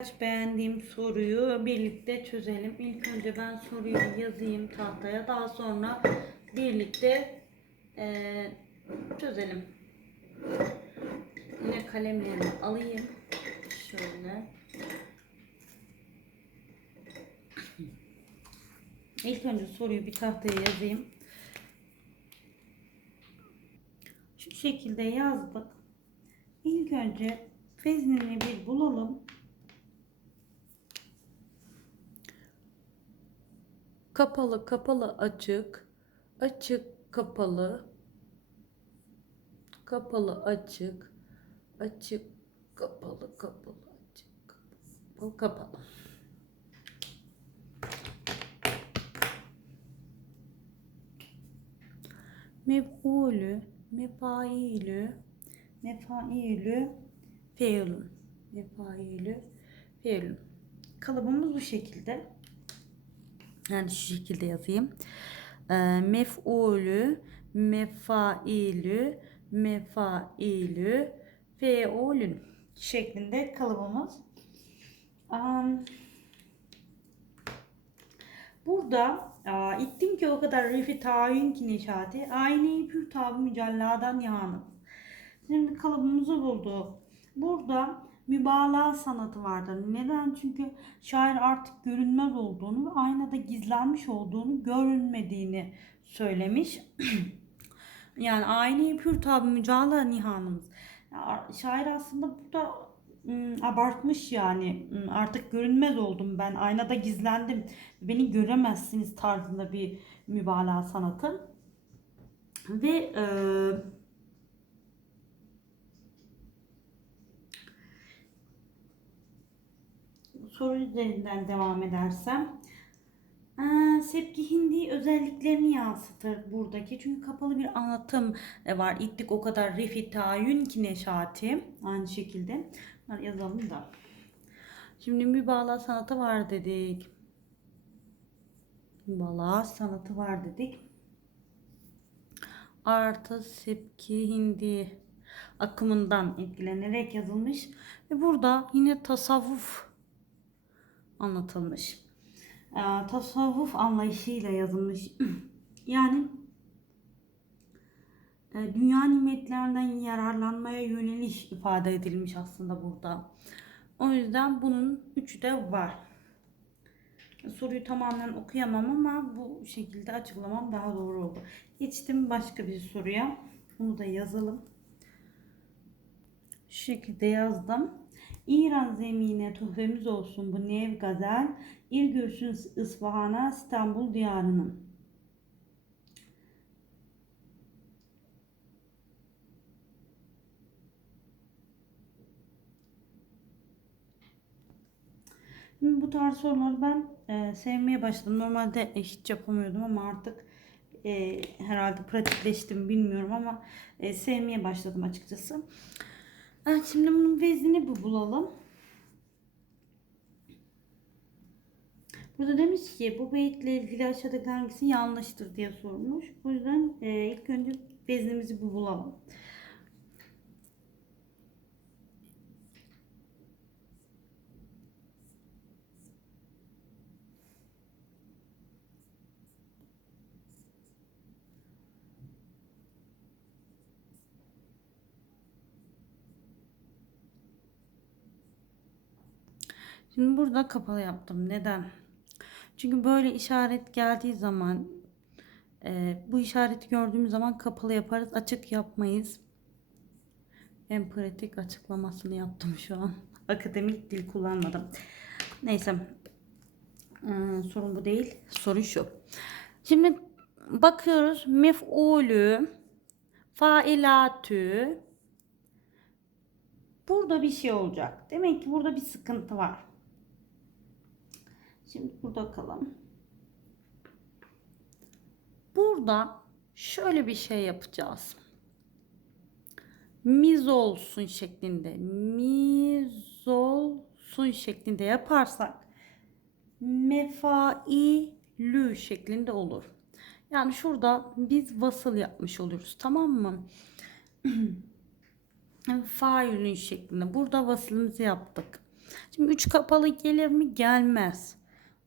Birkaç beğendiğim soruyu birlikte çözelim. İlk önce ben soruyu yazayım tahtaya. Daha sonra birlikte eee, çözelim. Yine kalemlerimi alayım. Şöyle. İlk önce soruyu bir tahtaya yazayım. Şu şekilde yazdık. İlk önce veznini bir bulalım. Kapalı, kapalı, açık, açık, kapalı, kapalı, açık, açık, kapalı, kapalı, açık, kapalı, kapalı. Mef'ulü, mefailü, mefailü, feilün. Mefailü, feilün. Kalıbımız bu şekilde. Yani şu şekilde yazayım. Ee, mef'ulü, mefailü, mefailü, feulün şeklinde kalıbımız. Am, Burada aa, ittim ki o kadar rifi tayin ki neşati. Aynı pür tabi mücelladan yanım. Şimdi kalıbımızı buldu. Burada mübalağa sanatı vardır. Neden? Çünkü şair artık görünmez olduğunu ve aynada gizlenmiş olduğunu görünmediğini söylemiş. yani aynı pür tabi mücadele nihanımız. Şair aslında burada abartmış yani artık görünmez oldum ben aynada gizlendim beni göremezsiniz tarzında bir mübalağa sanatı ve e, soru üzerinden devam edersem Aa, Sepki Hindi özelliklerini yansıtır buradaki. Çünkü kapalı bir anlatım e, var. İttik o kadar refi tayün ki neşati. Aynı şekilde. Bunları yazalım da. Şimdi mübalağa sanatı var dedik. Mübalağa sanatı var dedik. Artı Sepki Hindi akımından etkilenerek yazılmış. Ve burada yine tasavvuf anlatılmış e, tasavvuf anlayışıyla yazılmış. yani e, dünya nimetlerinden yararlanmaya yöneliş ifade edilmiş aslında burada. O yüzden bunun üçü de var. Soruyu tamamen okuyamam ama bu şekilde açıklamam daha doğru oldu. Geçtim başka bir soruya. Bunu da yazalım. Şu şekilde yazdım. İran zemine tuhfemiz olsun bu nev gazel. İr görsün İsfahan'a İstanbul diyarının. Şimdi bu tarz soruları ben e, sevmeye başladım. Normalde hiç yapamıyordum ama artık e, herhalde pratikleştim bilmiyorum ama e, sevmeye başladım açıkçası. Evet, şimdi bunun vezini bu bulalım. Burada demiş ki bu beyitle ilgili aşağıdaki hangisi yanlıştır diye sormuş. O yüzden e, ilk önce veznimizi bu bulalım. Şimdi burada kapalı yaptım. Neden? Çünkü böyle işaret geldiği zaman e, bu işareti gördüğümüz zaman kapalı yaparız. Açık yapmayız. En pratik açıklamasını yaptım şu an. Akademik dil kullanmadım. Neyse. Ee, sorun bu değil. Sorun şu. Şimdi bakıyoruz. Mef'ulü failatü Burada bir şey olacak. Demek ki burada bir sıkıntı var. Şimdi burada bakalım. Burada şöyle bir şey yapacağız. Miz olsun şeklinde. Miz olsun şeklinde yaparsak mefailü şeklinde olur. Yani şurada biz vasıl yapmış oluruz. Tamam mı? Failün şeklinde. Burada vasılımızı yaptık. Şimdi üç kapalı gelir mi? Gelmez.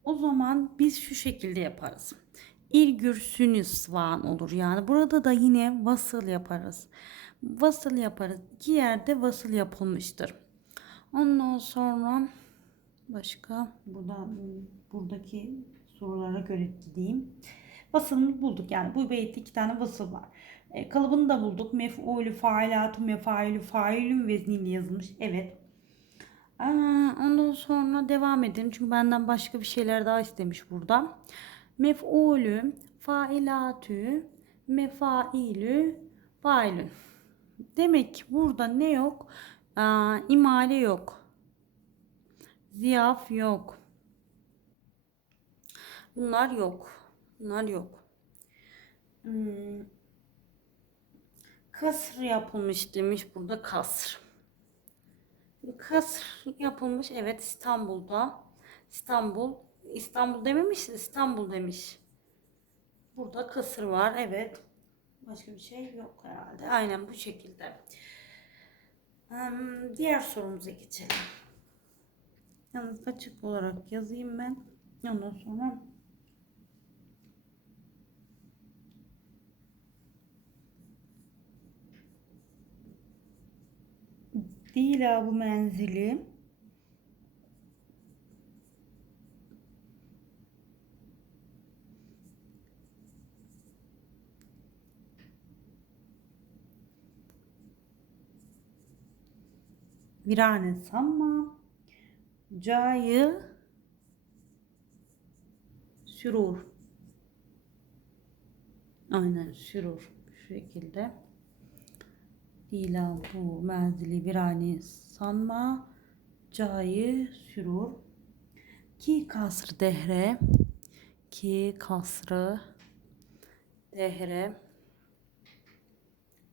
O zaman biz şu şekilde yaparız. İrgürsünüz van olur. Yani burada da yine vasıl yaparız. Vasıl yaparız. İki yerde vasıl yapılmıştır. Ondan sonra başka burada buradaki sorulara göre gideyim. Vasılını bulduk yani bu beytte iki tane vasıl var. E, kalıbını da bulduk. Mef'ulü, failatu, mefailü, failün vezniyle yazılmış. Evet. Ondan sonra devam edelim. Çünkü benden başka bir şeyler daha istemiş burada. Mef'ulü, failatü, mefailü, failün. Demek ki burada ne yok? Aa, imale yok. Ziyaf yok. Bunlar yok. Bunlar yok. Hmm. Kasr yapılmış demiş burada kasr. Kasr yapılmış evet İstanbul'da. İstanbul. İstanbul dememiş İstanbul demiş. Burada kasır var evet. Başka bir şey yok herhalde. Aynen bu şekilde. Diğer sorumuza geçelim. Yalnız açık olarak yazayım ben. Ondan sonra değil ha bu menzili. Virane sanma. Cayı sürur. Aynen sürur. Şu şekilde. Dila bu menzili virani sanma. Cayı sürur. Ki kasr dehre. Ki kasrı dehre.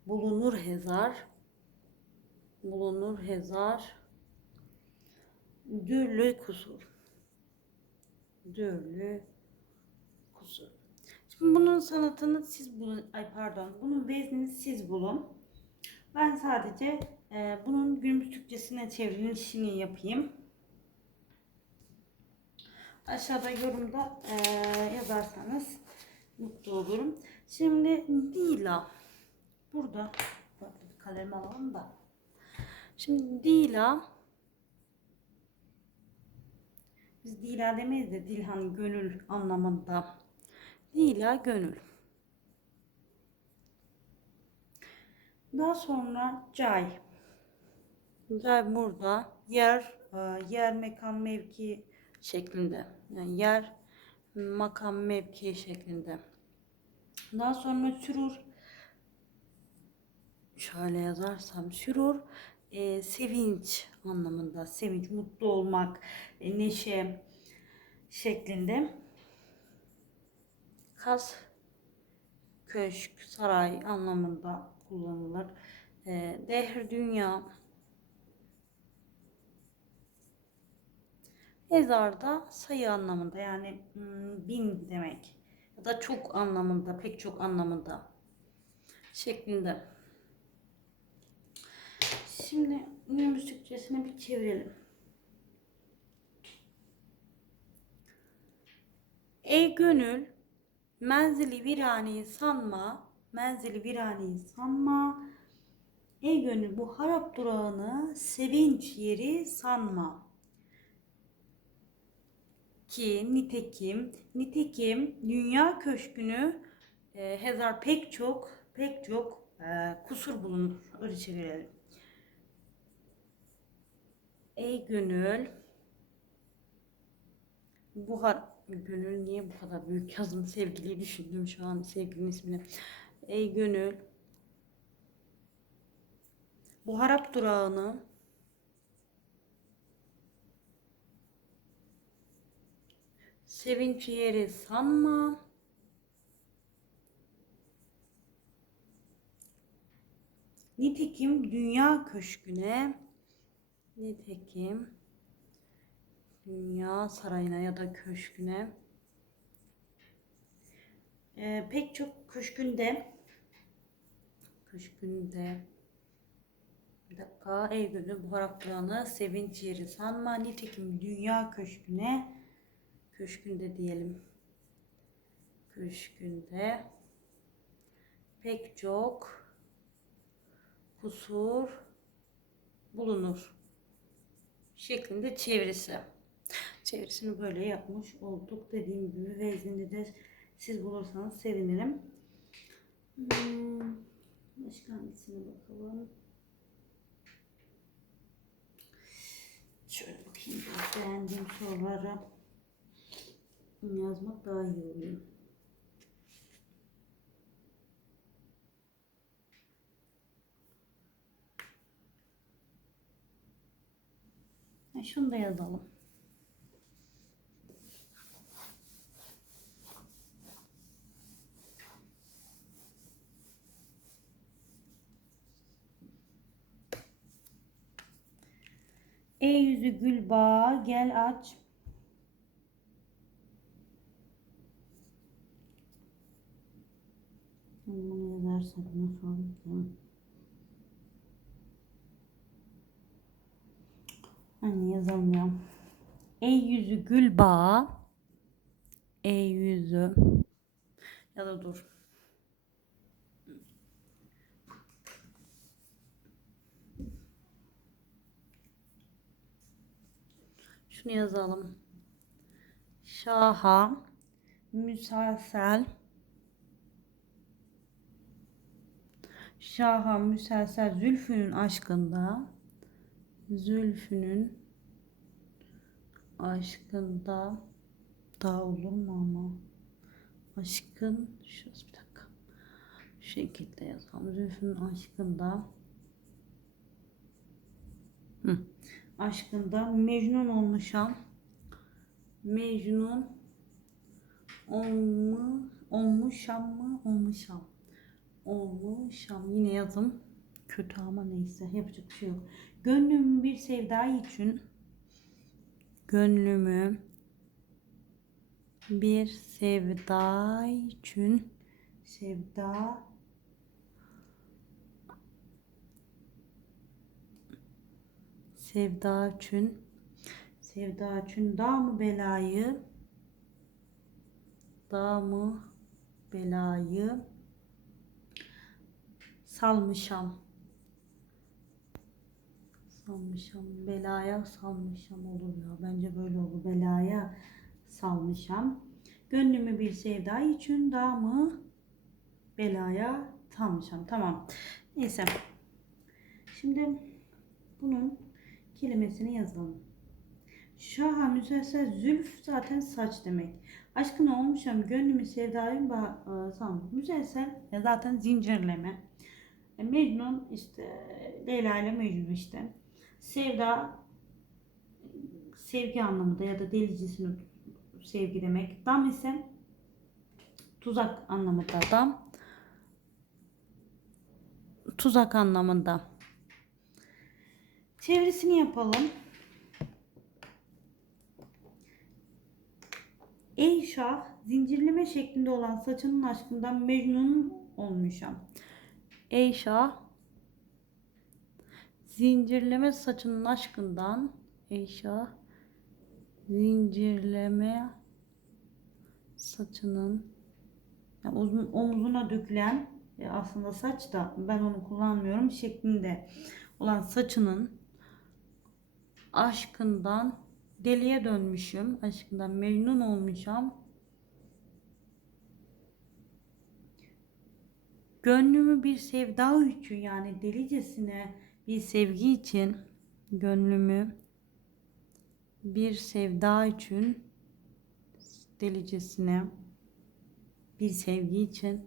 Bulunur hezar. Bulunur hezar. Dürlü kusur. Dürlü kusur. Şimdi bunun sanatını siz bulun. Ay pardon. Bunun veznini siz bulun. Ben sadece e, bunun günümüz Türkçesine çevrilişini yapayım. Aşağıda yorumda e, yazarsanız mutlu olurum. Şimdi Dila. Burada farklı bir kalem alalım da. Şimdi Dila biz Dila demeyiz de Dilhan gönül anlamında. Dila gönül. Daha sonra cay. Cay burada yer, e, yer mekan mevki şeklinde. Yani yer makam mevki şeklinde. Daha sonra sürur. Şöyle yazarsam sürur e, sevinç anlamında. Sevinç, mutlu olmak, e, neşe şeklinde. Kas, köşk, saray anlamında kullanılır. E, dehr, dünya. Ezarda sayı anlamında yani hmm, bin demek ya da çok anlamında, pek çok anlamında şeklinde. Şimdi günümüz Türkçesine bir çevirelim. Ey gönül, menzili virani sanma, menzili virani sanma. Ey gönül bu harap durağını sevinç yeri sanma. Ki nitekim, nitekim dünya köşkünü e, hezar pek çok, pek çok e, kusur bulunur. Öyle çevirelim. Ey gönül. Buhar gönül niye bu kadar büyük yazdım sevgiliyi düşündüm şu an sevgilinin ismini. Ey gönül. Bu harap durağını sevinç yeri sanma. Nitekim dünya köşküne Nitekim Dünya Sarayı'na ya da köşküne e, pek çok köşkünde köşkünde Bir dakika. Ey gönül bu haraplarını sevinç yeri sanma. Nitekim dünya köşküne köşkünde diyelim. Köşkünde pek çok kusur bulunur şeklinde çevirisi. Çevirisini böyle yapmış olduk. Dediğim gibi veznini de siz bulursanız sevinirim. Hmm, başka hangisine bakalım. Şöyle bakayım beğendiğim soruları yazmak daha iyi oluyor. Şunu da yazalım. Ey yüzü gül bağı gel aç. Bunu yazarsak nasıl olur? Hani yazamıyorum. Ey yüzü gül bağı. Ey yüzü. Ya da dur. Şunu yazalım. Şaha müselsel. Şaha müselsel Zülfü'nün aşkında. Zülfü'nün aşkında daha olur mu ama. Aşkın şurası bir dakika. Şu şekilde yazalım. Zülfü'nün aşkında. Hı. Aşkında Mecnun olmuşam Mecnun olmu, olmuşam mı olmuşam olmuşam yine yazım kötü ama neyse yapacak bir şey yok. Gönlüm bir sevda için gönlümü bir sevda için sevda sevda için sevda için dağ mı belayı? Dağ mı belayı? Salmışam. Salmışam. Belaya salmışam olur ya. Bence böyle olur. Belaya salmışam. Gönlümü bir sevda için. Dağ mı belaya salmışam. Tamam. Neyse. Şimdi bunun kelimesini yazalım Şaha müselsel zülf zaten saç demek. Aşkına olmuşam gönlümü sevdayım e, sandım. Müselsel ya zaten zincirleme. E, Mecnun işte Leyla ile Mecnun işte. Sevda sevgi anlamında ya da delicisini sevgi demek. Dam ise tuzak anlamında dam. Tuzak anlamında. Çevirisini yapalım. Ey şah zincirleme şeklinde olan saçının aşkından mecnun olmuşam. Ey şah zincirleme saçının aşkından ey şah zincirleme saçının yani uzun, omzuna dökülen e, aslında saç da ben onu kullanmıyorum şeklinde olan saçının aşkından deliye dönmüşüm. Aşkından memnun olmuşam. Gönlümü bir sevda için yani delicesine bir sevgi için gönlümü bir sevda için delicesine bir sevgi için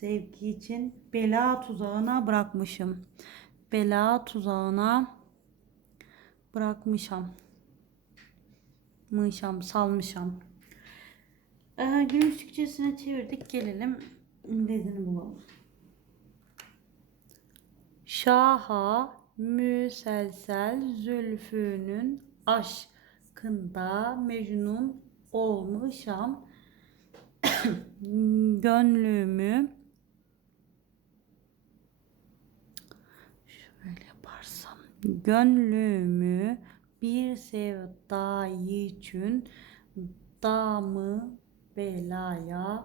sevgi için bela tuzağına bırakmışım. Bela tuzağına bırakmışam. Mışam, salmışam. Ee, günümüz Türkçesine çevirdik. Gelelim İngilizini bulalım. Şaha müselsel zülfünün aşkında mecnun olmuşam. Gönlümü Gönlümü bir sevdayı için damı belaya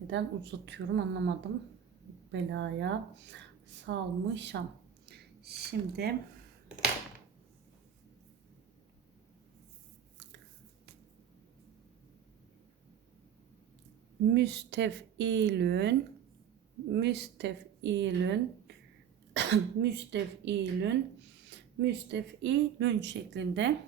neden uzatıyorum anlamadım. Belaya salmışam. Şimdi müstefilün müstefilün müstefilün müstefilün şeklinde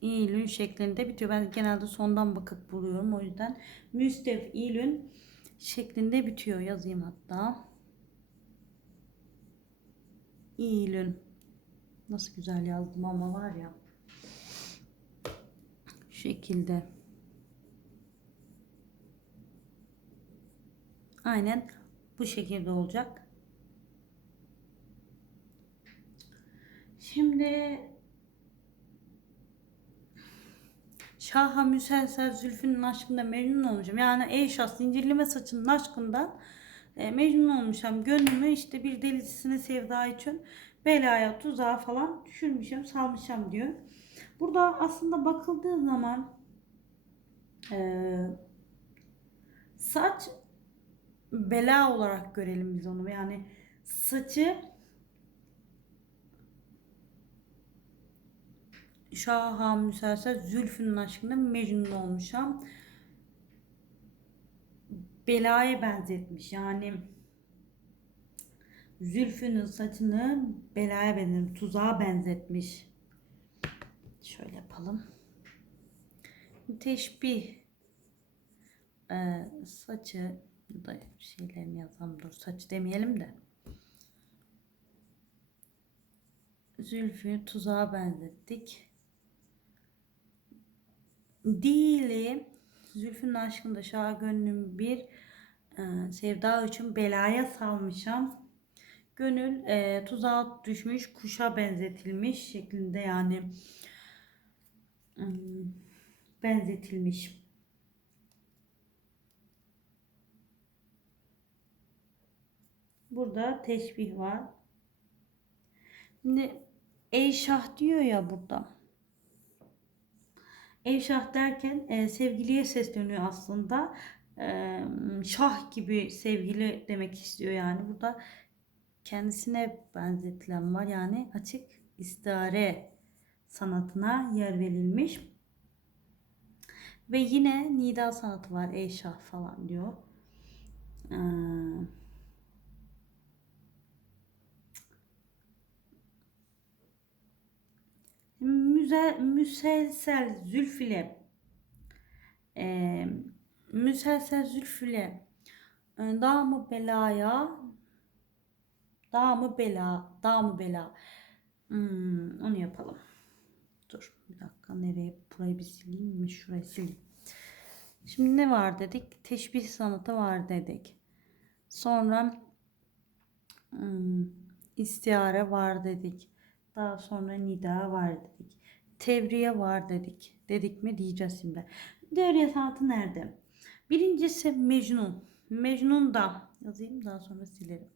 ilün şeklinde bitiyor. Ben genelde sondan bakıp buluyorum. O yüzden müstefilün şeklinde bitiyor. Yazayım hatta. İlün. Nasıl güzel yazdım ama var ya. Şu şekilde. Aynen bu şekilde olacak. Şimdi Şaha müselsel zülfünün aşkında mecnun olmuşum. Yani ey şah zincirleme saçının aşkından e, mecnun olmuşum. Gönlümü işte bir delisine sevda için belaya tuzağa falan düşürmüşüm salmışım diyor. Burada aslında bakıldığı zaman e, saç bela olarak görelim biz onu. Yani saçı Şaha müselsel zülfünün aşkında mecnun olmuşam. Belaya benzetmiş. Yani zülfünün saçını belaya benzetmiş. Tuzağa benzetmiş. Şöyle yapalım. Teşbih ee, saçı da şeylerini yazalım dur saç demeyelim de Zülfü tuzağa benzettik. Dili Zülfü'nün aşkında şah gönlüm bir e, sevda için belaya salmışam. Gönül e, tuzağa düşmüş kuşa benzetilmiş şeklinde yani ım, benzetilmiş. Burada teşbih var. Şimdi ey şah diyor ya burada. Ey şah derken e, sevgiliye sesleniyor aslında. E, şah gibi sevgili demek istiyor yani. Burada kendisine benzetilen var. Yani açık istare sanatına yer verilmiş. Ve yine nida sanatı var. Ey şah falan diyor. Eee müze, müselsel zülf ile e, müselsel zülf ile e, damı belaya damı bela damı bela. Hmm, onu yapalım. Dur bir dakika nereye burayı bir sileyim mi? Şurayı sileyim. Şimdi ne var dedik? Teşbih sanatı var dedik. Sonra hmm, istiare var dedik. Daha sonra nida var dedik. Tevriye var dedik. Dedik mi diyeceğiz şimdi. Devriye sanatı nerede? Birincisi Mecnun. Mecnun da yazayım daha sonra silerim.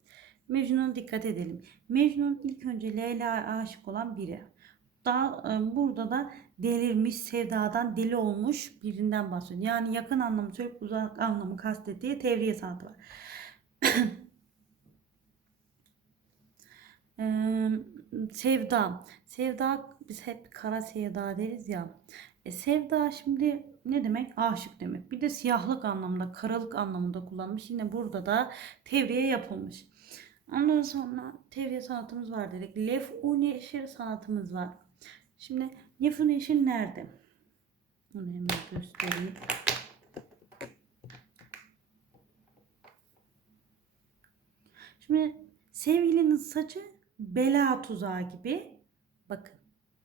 Mecnun'a dikkat edelim. Mecnun ilk önce Leyla'ya aşık olan biri. Daha e, burada da delirmiş, sevdadan deli olmuş birinden bahsediyor. Yani yakın anlamı söyleyip uzak anlamı kastettiği tevriye sanatı var. Ee, sevda. Sevda biz hep kara sevda deriz ya. E, sevda şimdi ne demek? Aşık demek. Bir de siyahlık anlamında, karalık anlamında kullanmış. Yine burada da tevriye yapılmış. Ondan sonra tevriye sanatımız var dedik. Lef-u neşir sanatımız var. Şimdi lef-u neşir nerede? Onu hemen göstereyim. Şimdi sevgilinin saçı bela tuzağı gibi. Bakın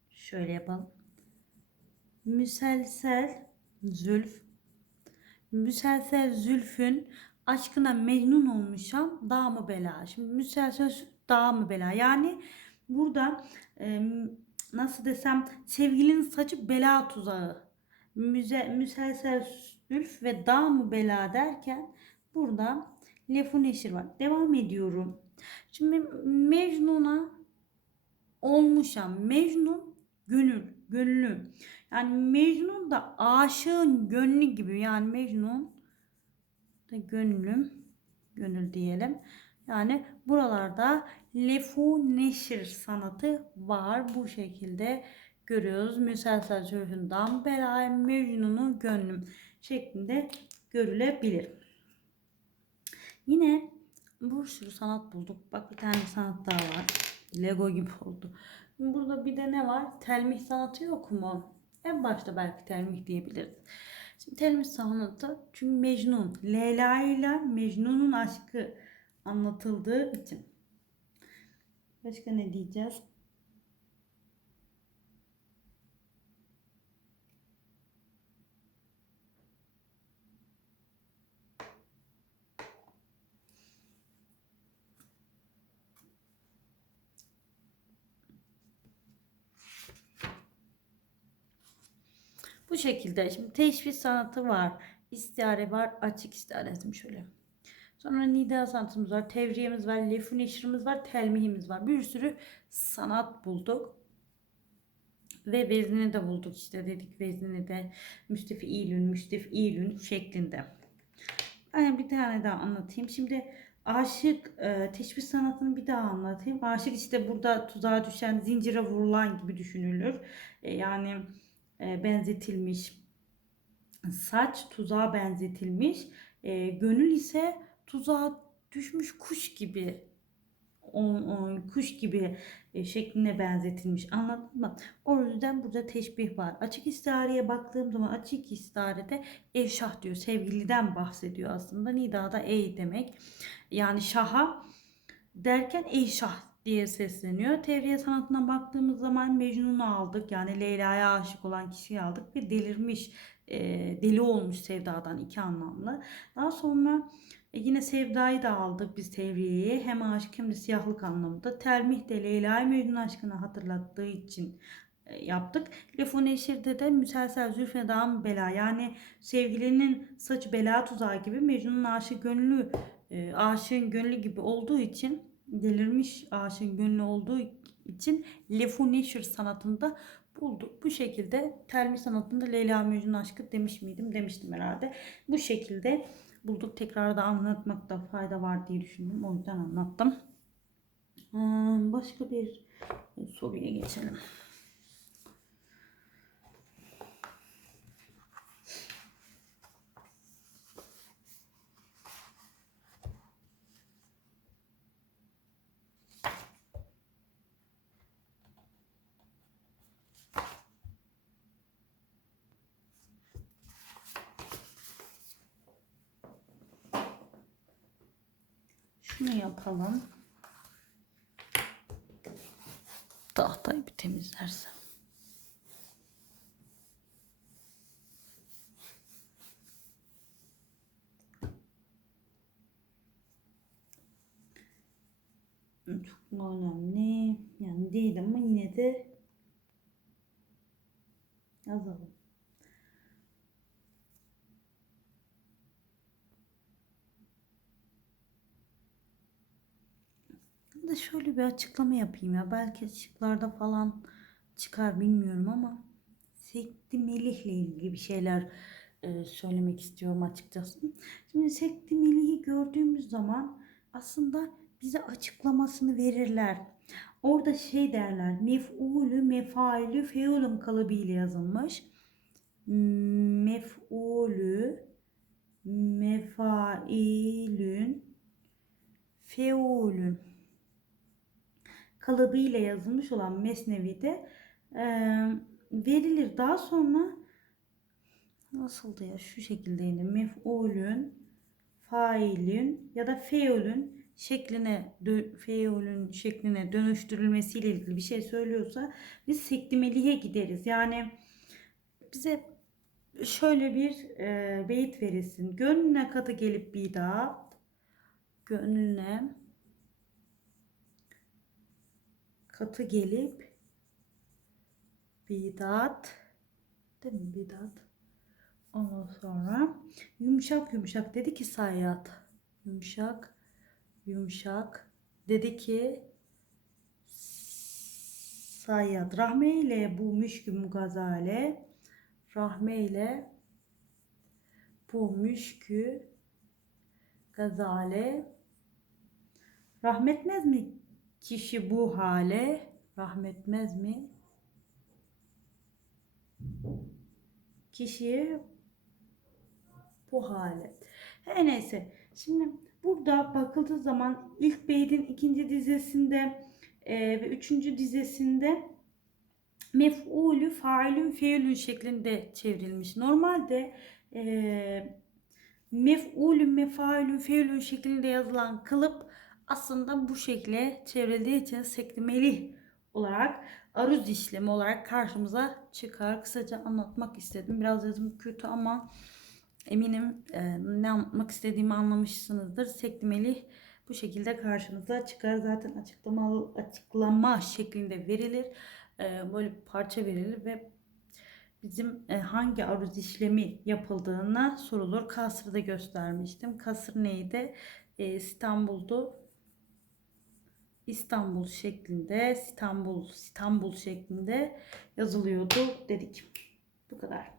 şöyle yapalım. Müselsel zülf. Müselsel zülfün aşkına mecnun olmuşam dağ mı bela. Şimdi müselsel dağ mı bela. Yani burada e, nasıl desem sevgilinin saçı bela tuzağı. Müze, müselsel zülf ve dağ mı bela derken burada lefun neşir var. Devam ediyorum. Şimdi Mecnun'a olmuşam. Mecnun gönül, gönlü. Yani Mecnun da aşığın gönlü gibi. Yani Mecnun da gönlüm, gönül diyelim. Yani buralarda lefu neşir sanatı var. Bu şekilde görüyoruz. Müselsel sürüsünden belaya Mecnun'u gönlüm şeklinde görülebilir. Yine bir sürü sanat bulduk. Bak bir tane sanat daha var. Lego gibi oldu. Burada bir de ne var? Telmih sanatı yok mu? En başta belki telmih diyebiliriz. Şimdi telmih sanatı çünkü Mecnun, Leyla ile Mecnun'un aşkı anlatıldığı için. Başka ne diyeceğiz? Bu şekilde şimdi teşbih sanatı var. İstihare var. Açık istihare ettim şöyle. Sonra nida sanatımız var. Tevriyemiz var. Lefü neşrimiz var. Telmihimiz var. Bir sürü sanat bulduk. Ve veznini de bulduk işte dedik veznini de müstefiilün, müstefiilün şeklinde. Yani bir tane daha anlatayım. Şimdi aşık e, teşbih sanatını bir daha anlatayım. Aşık işte burada tuzağa düşen, zincire vurulan gibi düşünülür. E, yani benzetilmiş. Saç tuzağa benzetilmiş. E, gönül ise tuzağa düşmüş kuş gibi kuş gibi e, şekline benzetilmiş. Anladın mı? O yüzden burada teşbih var. Açık istihareye baktığım zaman açık istiharede evşah diyor. Sevgiliden bahsediyor aslında. Nida'da ey demek. Yani şaha derken ey şah diye sesleniyor. Tevriye sanatına baktığımız zaman Mecnun'u aldık. Yani Leyla'ya aşık olan kişiyi aldık ve delirmiş, e, deli olmuş sevdadan iki anlamlı. Daha sonra e, yine Sevda'yı da aldık biz Tevriye'ye. Hem aşık hem de siyahlık anlamında. Telmih de Leyla'yı Mecnun aşkını hatırlattığı için e, yaptık. Lefo Neşir'de de müselsel zülfedan bela yani sevgilinin saçı bela tuzağı gibi Mecnun'un aşık gönlü e, aşığın gönlü gibi olduğu için delirmiş aşığın gönlü olduğu için Lefo Neşir sanatında bulduk. Bu şekilde telmi sanatında Leyla Mecnun aşkı demiş miydim? Demiştim herhalde. Bu şekilde bulduk. Tekrar da anlatmakta fayda var diye düşündüm. O yüzden anlattım. Hmm, Başka bir soruya geçelim. Şunu yapalım. Tahtayı bir temizlersem. Çok önemli. Yani değil ama yine de yazalım. Ben de şöyle bir açıklama yapayım ya. Belki şıklarda falan çıkar bilmiyorum ama Sekti Melih'le ilgili bir şeyler e, söylemek istiyorum açıkçası. Şimdi Sekti Melih'i gördüğümüz zaman aslında bize açıklamasını verirler. Orada şey derler. Mef'ulü, mefailü, feulüm kalıbıyla yazılmış. Mef'ulü, mefailün, feulün kalıbıyla yazılmış olan Mesnevi'de e, verilir. Daha sonra nasıldı ya şu şekildeydi. Mef'ulün, failün ya da feulün şekline feulün şekline dönüştürülmesiyle ilgili bir şey söylüyorsa biz seklimeliğe gideriz. Yani bize şöyle bir e, beyit verilsin. Gönlüne katı gelip bidat gönlüne katı gelip bidat değil mi bidat ondan sonra yumuşak yumuşak dedi ki sayyat yumuşak yumuşak dedi ki sayyad. Rahme ile bu müşküm gazale. Rahme ile bu müşkü gazale. Rahmetmez mi kişi bu hale? Rahmetmez mi? Kişiye bu hale. Her neyse. Şimdi burada bakıldığı zaman ilk beytin ikinci dizesinde e, ve üçüncü dizesinde mef'ulü failün feilün şeklinde çevrilmiş. Normalde e, mef'ulün mefailün feilün şeklinde yazılan kalıp aslında bu şekle çevrildiği için seklimeli olarak aruz işlemi olarak karşımıza çıkar. Kısaca anlatmak istedim. Biraz yazım kötü ama eminim e, ne anlatmak istediğimi anlamışsınızdır. Seklimeli bu şekilde karşınıza çıkar. Zaten açıklama açıklama şeklinde verilir. E, böyle parça verilir ve bizim e, hangi aruz işlemi yapıldığına sorulur. Kasrı da göstermiştim. Kasır neydi? E, İstanbul'du. İstanbul şeklinde, İstanbul, İstanbul şeklinde yazılıyordu dedik. Bu kadar.